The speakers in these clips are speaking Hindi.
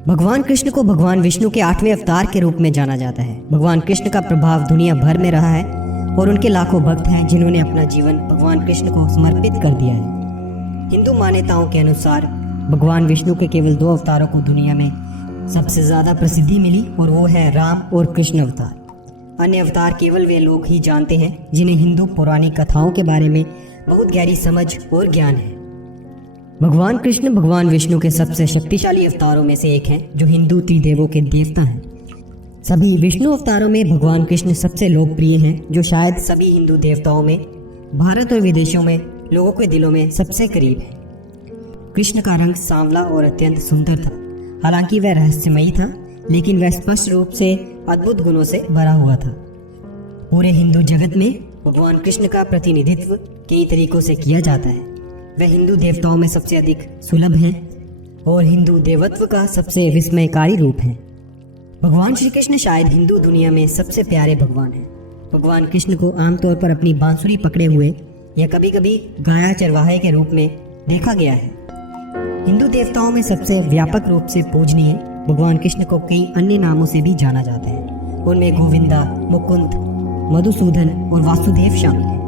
भगवान कृष्ण को भगवान विष्णु के 8वें अवतार के रूप में जाना जाता है। भगवान कृष्ण का प्रभाव दुनिया भर में रहा है और उनके लाखों भक्त हैं जिन्होंने अपना जीवन भगवान कृष्ण को समर्पित कर दिया है। हिंदू मान्यताओं के अनुसार भगवान विष्णु के केवल 2 अवतारों को दुनिया में सबसे ज़्यादा प्रसिद्धि मिली और वो है राम और कृष्ण अवतार। अन्य अवतार केवल वे लोग ही जानते हैं जिन्हें हिंदू पौराणिक कथाओं के बारे में बहुत गहरी समझ और ज्ञान है। भगवान कृष्ण भगवान विष्णु के सबसे शक्तिशाली अवतारों में से एक हैं जो हिंदू त्रिदेवों के देवता हैं। सभी विष्णु अवतारों में भगवान कृष्ण सबसे लोकप्रिय हैं, जो शायद सभी हिंदू देवताओं में भारत और विदेशों में लोगों के दिलों में सबसे करीब है। कृष्ण का रंग सांवला और अत्यंत सुंदर था। हालांकि वह रहस्यमयी था, लेकिन वह स्पष्ट रूप से अद्भुत गुणों से भरा हुआ था। पूरे हिंदू जगत में भगवान कृष्ण का प्रतिनिधित्व कई तरीकों से किया जाता है। वह हिंदू देवताओं में सबसे अधिक सुलभ है और हिंदू देवत्व का सबसे विस्मयकारी रूप है। भगवान श्री कृष्ण शायद हिंदू दुनिया में सबसे प्यारे भगवान हैं। भगवान कृष्ण को आमतौर पर अपनी बांसुरी पकड़े हुए या कभी कभी गाया चरवाहे के रूप में देखा गया है। हिंदू देवताओं में सबसे व्यापक रूप से पूजनीय भगवान कृष्ण को कई अन्य नामों से भी जाना जाता है। उनमें गोविंदा, मुकुंद, मधुसूदन और वासुदेव शामिल हैं।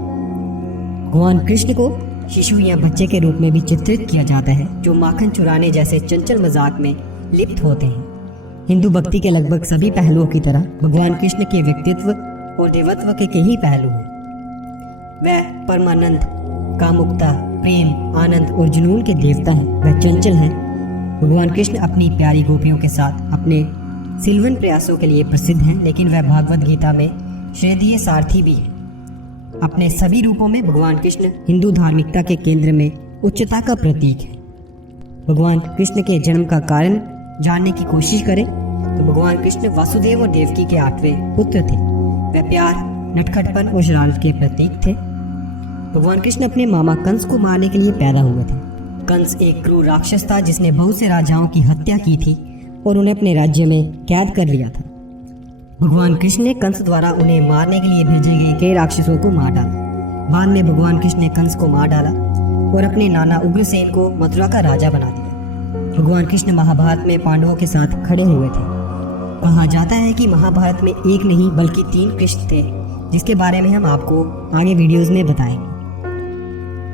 भगवान कृष्ण को शिशु या बच्चे के रूप में भी चित्रित किया जाता है, जो माखन चुराने जैसे चंचल मजाक में लिप्त होते हैं। हिंदू भक्ति के लगभग सभी पहलुओं की तरह भगवान कृष्ण के व्यक्तित्व और देवत्व के कई पहलू हैं। वह परमानंद, कामुकता, प्रेम, आनंद और जुनून के देवता हैं। वह चंचल हैं। भगवान कृष्ण अपनी प्यारी गोपियों के साथ अपने सिलवन प्रयासों के लिए प्रसिद्ध हैं, लेकिन वह भागवत गीता में श्रेष्ठ सारथी भी है। अपने सभी रूपों में भगवान कृष्ण हिंदू धार्मिकता के केंद्र में उच्चता का प्रतीक है। भगवान कृष्ण के जन्म का कारण जानने की कोशिश करें तो भगवान कृष्ण वासुदेव और देवकी के 8वें पुत्र थे। वे प्यार, नटखटपन और शरारत के प्रतीक थे। भगवान कृष्ण अपने मामा कंस को मारने के लिए पैदा हुए थे। कंस एक क्रूर राक्षस था जिसने बहुत से राजाओं की हत्या की थी और उन्हें अपने राज्य में कैद कर लिया था। भगवान कृष्ण ने कंस द्वारा उन्हें मारने के लिए भेजे गए कई राक्षसों को मार डाला। बाद में भगवान कृष्ण ने कंस को मार डाला और अपने नाना उग्रसेन को मथुरा का राजा बना दिया। भगवान कृष्ण महाभारत में पांडवों के साथ खड़े हुए थे। कहा जाता है कि महाभारत में एक नहीं बल्कि 3 कृष्ण थे, जिसके बारे में हम आपको आगे वीडियोज में बताएंगे।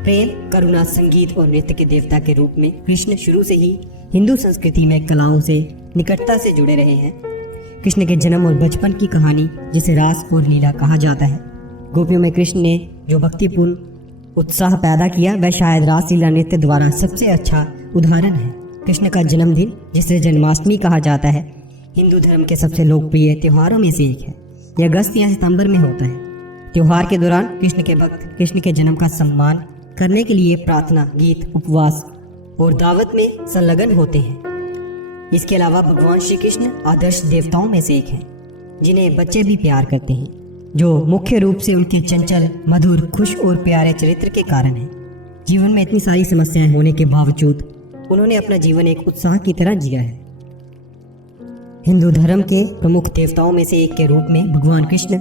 प्रेम, करुणा, संगीत और नृत्य के देवता के रूप में कृष्ण शुरू से ही हिंदू संस्कृति में कलाओं से निकटता से जुड़े रहे हैं। कृष्ण के जन्म और बचपन की कहानी, जिसे रास और लीला कहा जाता है, गोपियों में कृष्ण ने जो भक्तिपूर्ण उत्साह पैदा किया, वह शायद रास लीला नृत्य द्वारा सबसे अच्छा उदाहरण है। कृष्ण का जन्मदिन, जिसे जन्माष्टमी कहा जाता है, हिंदू धर्म के सबसे लोकप्रिय त्योहारों में से एक है। यह अगस्त या सितंबर में होता है। त्योहार के दौरान कृष्ण के भक्त कृष्ण के जन्म का सम्मान करने के लिए प्रार्थना, गीत, उपवास और दावत में संलग्न होते हैं। इसके अलावा भगवान श्री कृष्ण आदर्श देवताओं में से एक हैं, जिन्हें बच्चे भी प्यार करते हैं, जो मुख्य रूप से उनके चंचल, मधुर, खुश और प्यारे चरित्र के कारण है। जीवन में इतनी सारी समस्याएं होने के बावजूद उन्होंने अपना जीवन एक उत्साह की तरह जिया है। हिंदू धर्म के प्रमुख देवताओं में से एक के रूप में भगवान कृष्ण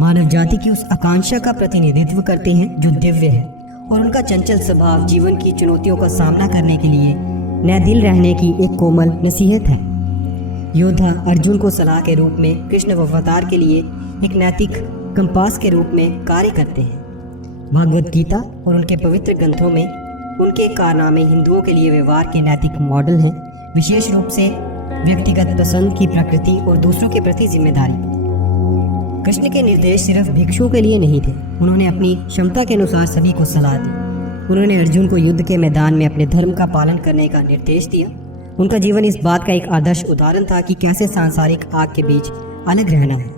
मानव जाति की उस आकांक्षा का प्रतिनिधित्व करते हैं जो दिव्य है, और उनका चंचल स्वभाव जीवन की चुनौतियों का सामना करने के लिए नैदिल रहने की एक कोमल नसीहत है। योद्धा अर्जुन को सलाह के रूप में कृष्ण अवतार के लिए एक नैतिक कंपास के रूप में कार्य करते हैं। भागवत गीता और उनके पवित्र ग्रंथों में उनके कारनामे हिंदुओं के लिए व्यवहार के नैतिक मॉडल हैं, विशेष रूप से व्यक्तिगत पसंद की प्रकृति और दूसरों के प्रति जिम्मेदारी। कृष्ण के निर्देश सिर्फ भिक्षुओं के लिए नहीं थे। उन्होंने अपनी क्षमता के अनुसार सभी को सलाह दी। उन्होंने अर्जुन को युद्ध के मैदान में अपने धर्म का पालन करने का निर्देश दिया। उनका जीवन इस बात का एक आदर्श उदाहरण था कि कैसे सांसारिक आग के बीच अलग रहना है।